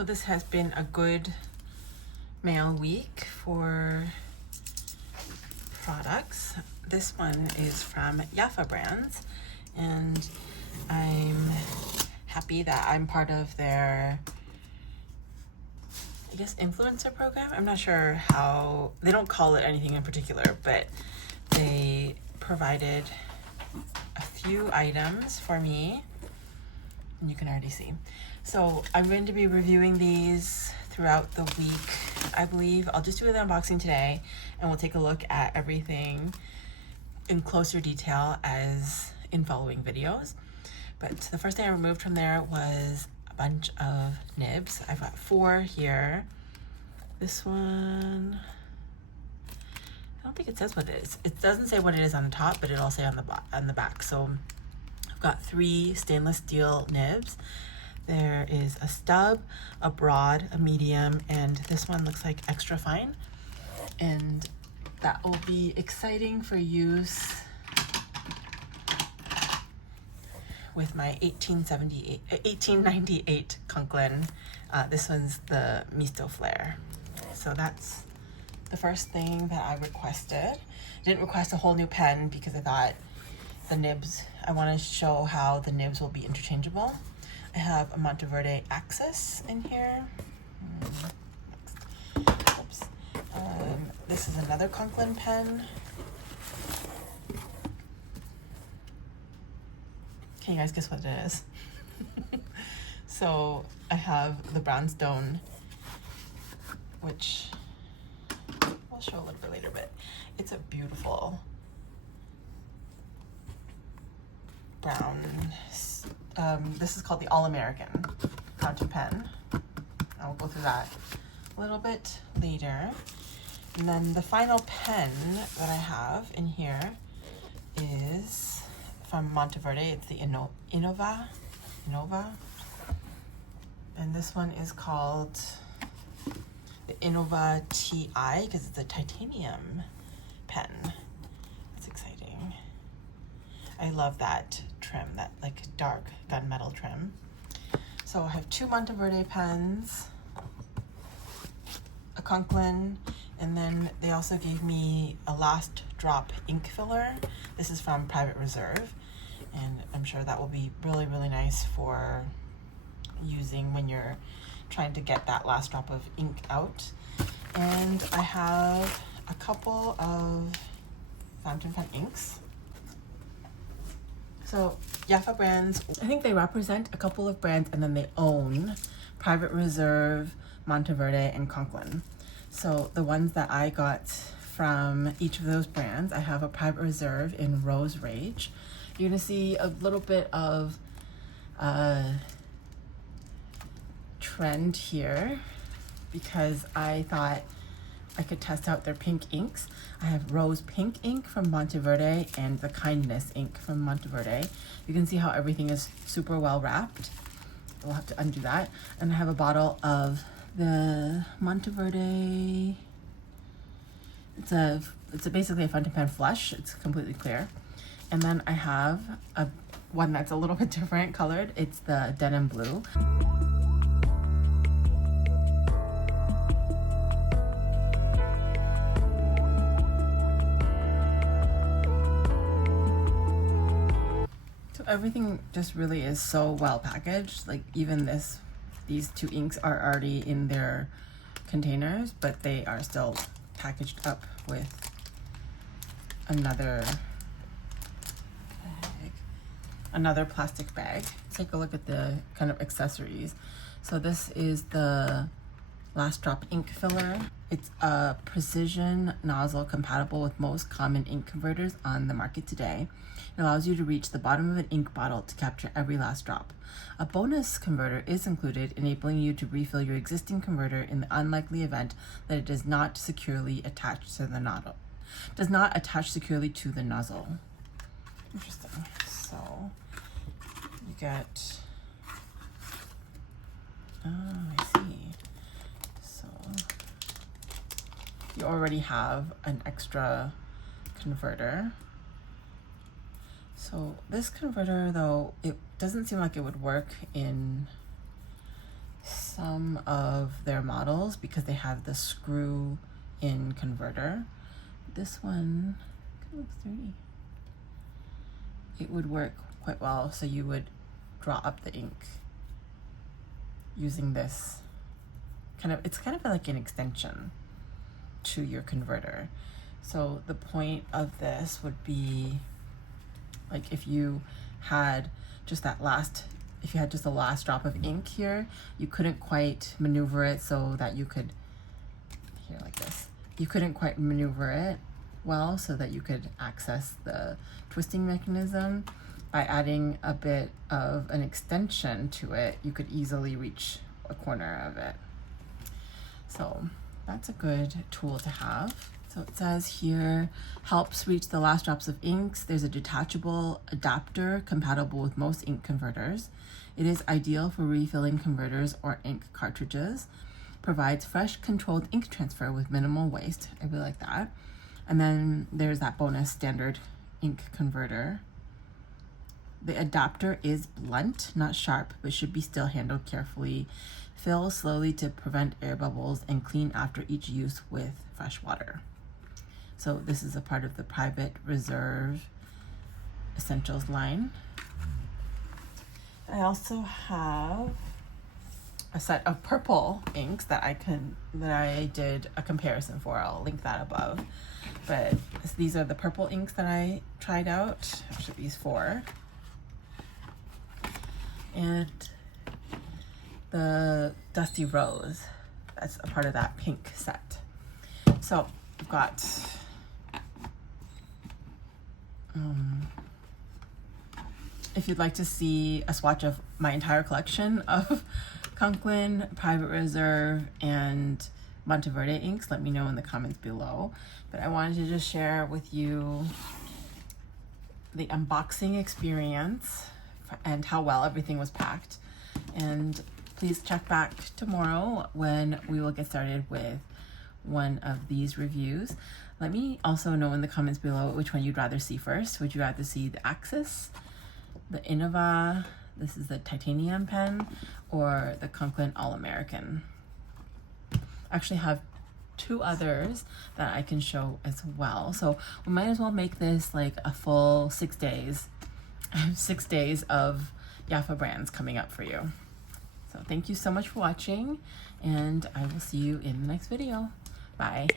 So this has been a good mail week for products. This one is from Yafa Brands, and I'm happy that I'm part of their, I guess, influencer program. I'm not sure how, they don't call it anything in particular, but they provided a few items for me, and you can already see. So I'm going to be reviewing these throughout the week. I believe I'll just do the unboxing today, and we'll take a look at everything in closer detail as in following videos. But the first thing I removed from there was a bunch of nibs. I've got 4 here. This one, I don't think it says what it is. It doesn't say what it is on the top, but it'll say on the back. So I've got 3 stainless steel nibs. There is a stub, a broad, a medium, and this one looks like extra fine. And that will be exciting for use with my 1898 Conklin. This one's the Misto Flare. So that's the first thing that I requested. Didn't request a whole new pen because I thought the nibs, I want to show how the nibs will be interchangeable. I have a Monteverde Axis in here. Oops. This is another Conklin pen. Can you guys guess what it is? So I have the brownstone, which I'll show a little bit later, but it's a beautiful brown. This is called the All-American fountain pen. I will go through that a little bit later. And then the final pen that I have in here is from Monteverde. It's the Innova. And this one is called the Innova TI because it's a titanium pen. That's exciting. I love that trim, that like dark gunmetal trim. So I have 2 Monteverde pens, a Conklin, and then they also gave me a last drop ink filler. This is from Private Reserve, and I'm sure that will be really, really nice for using when you're trying to get that last drop of ink out. And I have a couple of fountain pen inks. So Yafa Brands, I think they represent a couple of brands, and then they own Private Reserve, Monteverde, and Conklin. So the ones that I got from each of those brands, I have a Private Reserve in Rose Rage. You're gonna see a little bit of trend here because I thought I could test out their pink inks. I have Rose Pink ink from Monteverde and the Kindness ink from Monteverde. You can see how everything is super well wrapped. We'll have to undo that. And I have a bottle of the Monteverde. It's basically a fountain pen flush. It's completely clear. And then I have one that's a little bit different colored. It's the denim blue. Everything just really is so well packaged. Like even these 2 inks are already in their containers, but they are still packaged up with another plastic bag. Let's take a look at the kind of accessories. So this is the last drop ink filler. It's a precision nozzle compatible with most common ink converters on the market today. It allows you to reach the bottom of an ink bottle to capture every last drop. A bonus converter is included, enabling you to refill your existing converter in the unlikely event that it does not securely attach to the nozzle. Interesting. So you get, I see. So you already have an extra converter. So this converter, though, it doesn't seem like it would work in some of their models because they have the screw in converter. This one kind of looks dirty. It would work quite well, so you would draw up the ink using this it's kind of like an extension to your converter. So the point of this would be like if you had just the last drop of ink here, you couldn't quite maneuver it so that you could, here like this, you couldn't quite maneuver it well so that you could access the twisting mechanism. By adding a bit of an extension to it, you could easily reach a corner of it. So that's a good tool to have. So it says here, helps reach the last drops of inks. There's a detachable adapter compatible with most ink converters. It is ideal for refilling converters or ink cartridges. Provides fresh, controlled ink transfer with minimal waste. I really like that. And then there's that bonus standard ink converter. The adapter is blunt, not sharp, but should be still handled carefully. Fill slowly to prevent air bubbles and clean after each use with fresh water. So this is a part of the Private Reserve Essentials line. I also have a set of purple inks that I did a comparison for. I'll link that above. But these are the purple inks that I tried out. Actually, these 4. And the Dusty Rose, that's a part of that pink set. So I've got if you'd like to see a swatch of my entire collection of Conklin, Private Reserve, and Monteverde inks, let me know in the comments below. But I wanted to just share with you the unboxing experience and how well everything was packed. And please check back tomorrow when we will get started with one of these reviews. Let me also know in the comments below which one you'd rather see first. Would you rather see the Axis, the Innova, this is the titanium pen, or the Conklin All-American? I actually have 2 others that I can show as well. So we might as well make this like a full 6 days. I have 6 days of Yafa Brands coming up for you. So thank you so much for watching, and I will see you in the next video. Bye.